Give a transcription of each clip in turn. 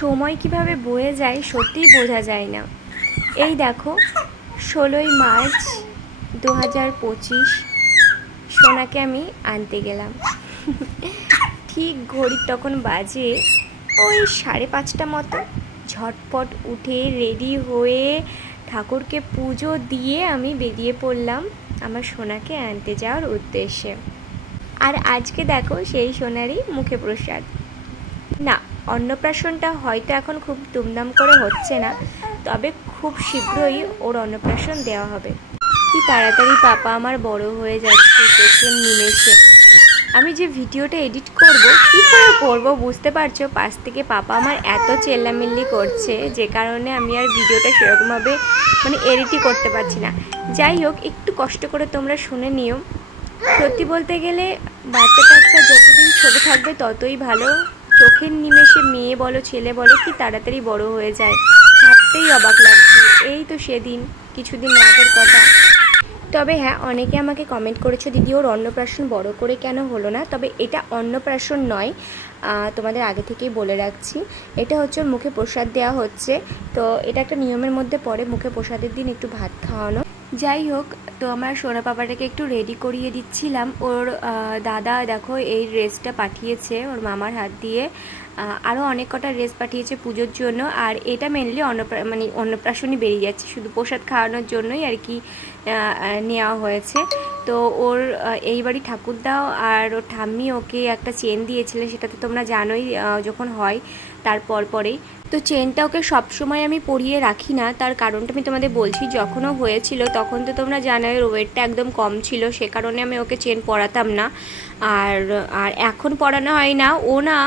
সময় কিভাবে বয়ে যায় সত্যিই বোঝা যায় না। এই দেখো 16ই মার্চ 2025 সোনাকে আমি আনতে গেলাম। ঠিক ঘড়ির তখন বাজে ওই 5:30 মতো। ঝটপট উঠে রেডি হয়ে ঠাকুরকে পুজো দিয়ে আমি বেরিয়ে পড়লাম আমার সোনাকে আনতে যাওয়ার উদ্দেশ্যে। আর আজকে দেখো সেই সোনারই মুখে প্রসাদ। না, অন্নপ্রাশনটা হয়তো এখন খুব ধুমধাম করে হচ্ছে না, তবে খুব শীঘ্রই ওর অন্নপ্রাশন দেওয়া হবে। কি তাড়াতাড়ি পাপা আমার বড় হয়ে যাচ্ছে চোখের নিমেষে। আমি যে ভিডিওটা এডিট করব কী করে করবো বুঝতে পারছো, পাশ থেকে পাপা আমার এত চেল্লামিল্লি করছে যে কারণে আমি আর ভিডিওটা সেরকমভাবে এডিটই করতে পারছি না। যাই হোক, একটু কষ্ট করে তোমরা শুনে নিও। সত্যি বলতে গেলে বাচ্চা কাচ্চা যতদিন ছোটো থাকবে ততই ভালো। চোখের নিমেষে মেয়ে বলো ছেলে বলো কি তাড়াতাড়ি বড় হয়ে যায়, ভাবতেই অবাক লাগছে। এই তো সেদিন কিছুদিন আগের কথা। তবে হ্যাঁ, অনেকে আমাকে কমেন্ট করেছো দিদি ওর অন্নপ্রাশন বড় করে কেন হলো না। তবে এটা অন্নপ্রাশন নয়, তোমাদের আগে থেকেই বলে রাখছি। এটা হচ্ছে ওর মুখে প্রসাদ দেওয়া হচ্ছে। তো এটা একটা নিয়মের মধ্যে পড়ে, মুখে প্রসাদের দিন একটু ভাত খাওয়ানো। যাই হোক, তো আমার সোনা পাপাটাকে একটু রেডি করিয়ে দিচ্ছিলাম। ওর দাদা দেখো এই ড্রেসটা পাঠিয়েছে ওর মামার হাত দিয়ে, আরও অনেক কটা ড্রেস পাঠিয়েছে পুজোর জন্য। আর এটা মেনলি অন্নপ্রাশনই বেরিয়ে যাচ্ছে, শুধু প্রসাদ খাওয়ানোর জন্যই আর কি নেওয়া হয়েছে। তো ওর এইবারই ঠাকুরদাও আর ওর ঠাম্মি ওকে একটা চেন দিয়েছিলে, সেটা তো তোমরা জানোই যখন হয় তারপর পরেই। তো চেনটা ওকে সবসময় আমি পরিয়ে রাখি না, তার কারণটা আমি তোমাদের বলছি। যখনও হয়েছিল তখন তো তোমরা জানোই ওর ওয়েটটা একদম কম ছিল, সে কারণে আমি ওকে চেন পরাতাম না। আর এখন পরানো হয় না। ও না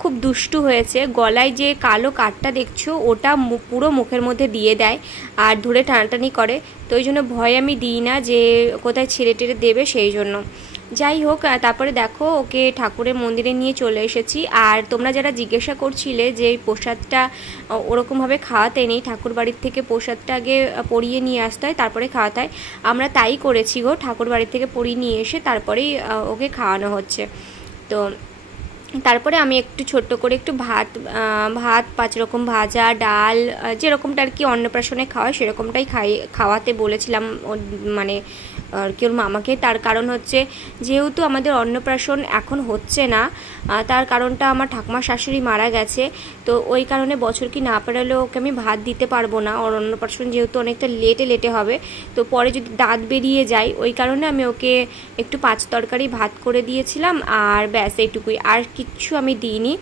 খুব দুষ্টু হয়েছে, গলায় যে কালো কাঠটা দেখছো ওটা পুরো মুখের মধ্যে দিয়ে দেয় আর ধরে টানাটানি করে। তো ওই জন্য ভয় আমি দিই না যে কোথায় ছেড়ে টেড়ে দেবে, সেই জন্য। যাই হোক, তারপরে দেখো ওকে ঠাকুরের মন্দিরে নিয়ে চলে এসেছি। আর তোমরা যারা জিজ্ঞাসা করছিলে যে এই প্রসাদটা ওরকমভাবে খাওয়াতে নেই, ঠাকুর বাড়ির থেকে প্রসাদটা আগে পরিয়ে নিয়ে আসতে হয় তারপরে খাওয়াতে হয়, আমরা তাই করেছি গো। ঠাকুর বাড়ির থেকে পরিয়ে নিয়ে এসে তারপরেই ওকে খাওয়ানো হচ্ছে। তো তারপরে আমি একটু ছোট্ট করে একটু ভাত 5 রকম ভাজা, ডাল, যেরকমটা আর কি অন্নপ্রাশনে খাওয়ায় সেরকমটাই খাওয়াতে বলেছিলাম আর কি ওর মামাকে। তার কারণ হচ্ছে যেহেতু আমাদের অন্নপ্রাশন এখন হচ্ছে না, তার কারণটা আমার ঠাকুমার শাশুড়ি মারা গেছে। তো ওই কারণে বছর কি না পেরালেও ওকে আমি ভাত দিতে পারবো না। ওর অন্নপ্রাশন যেহেতু অনেকটা লেটে হবে, তো পরে যদি দাঁত বেরিয়ে যায়, ওই কারণে আমি ওকে একটু 5 তরকারি ভাত করে দিয়েছিলাম। আর ব্যাস এইটুকুই, আর কিচ্ছু আমি দিইনি।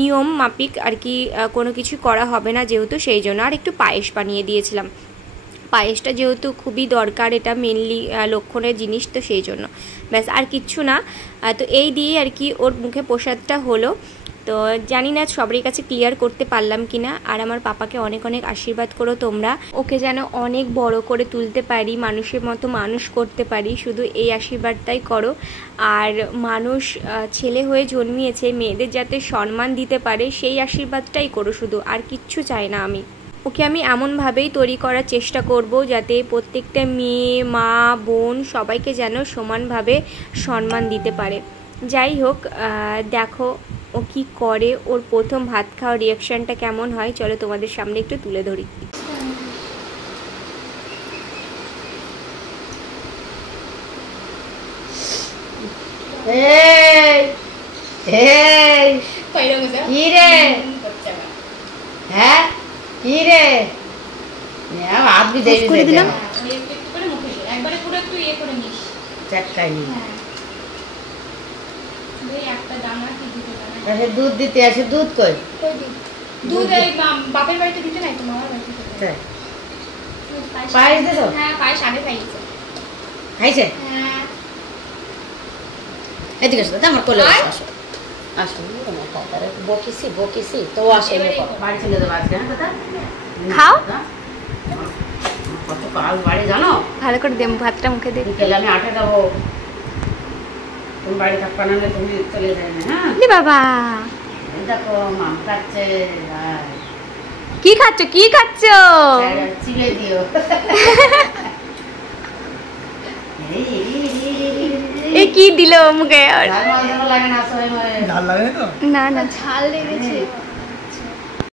নিয়ম মাফিক আর কি কোনো কিছু করা হবে না যেহেতু, সেই জন্য। আর একটু পায়েস বানিয়ে দিয়েছিলাম। পায়েসটা যেহেতু খুবই দরকার, এটা মেনলি লক্ষণের জিনিস, তো সেই জন্য ব্যাস, আর কিচ্ছু না। তো এই দিয়ে আর কি ওর মুখে প্রসাদটা হলো। তো জানি না সবারই কাছে ক্লিয়ার করতে পারলাম কি না। আর আমার পাপাকে অনেক অনেক আশীর্বাদ করো তোমরা, ওকে যেন অনেক বড় করে তুলতে পারি, মানুষের মতো মানুষ করতে পারি, শুধু এই আশীর্বাদটাই করো। আর মানুষ ছেলে হয়ে জন্মিয়েছে, মেয়েদের যাতে সম্মান দিতে পারে সেই আশীর্বাদটাই করো শুধু, আর কিচ্ছু চাই না আমি। ওকে আমি এমনভাবেই তৈরি করার চেষ্টা করব যাতে প্রত্যেকটা মেয়ে, মা, বোন সবাইকে যেন সমানভাবে সম্মান দিতে পারে। যাই হোক, দেখো ও কি করে, ওর প্রথম ভাত খাওয়ার রিয়াকশানটা কেমন হয় চলো তোমাদের সামনে একটু তুলে ধরি। হ্যাঁ কি রে হাত বি দেই করে দিলাম, একটু করে মুখে দে, একবারে পুরো একটু করে নিস, চটকাই নি। এই একটা দানা কি দিতে দানা, আরে দুধ দিতে আছে, দুধ কই দুধ এই বাপের বাড়িতে দিতে নাই তো মামার বাড়িতে দিতে। পায়েস দে তো, হ্যাঁ পায়েস আগে খাইছে। খাইছে? হ্যাঁ। এদিকে আসো দাদা, আমার কোলে আসো আসো। বকিছি তো আসে বাড়ি চলে যাবো আজকে। হ্যাঁ দাদা খাও, কত কাজ বাড়ি জানো, ভালো করে দেব ভাতটা মুখে দে। বিকেলে আমি 8-এ যাবো, তুমি বাড়ি থাকবা না, তুমি চলে যাবে। হ্যাঁ বাবা দেখো মাম খাচ্ছে। কি খাচ্ছ কি খাচ্ছ? চিড়ে দিও। এই কি দিল মুখে? ঝাল লাগে না, না না ঝাল লেগেছে।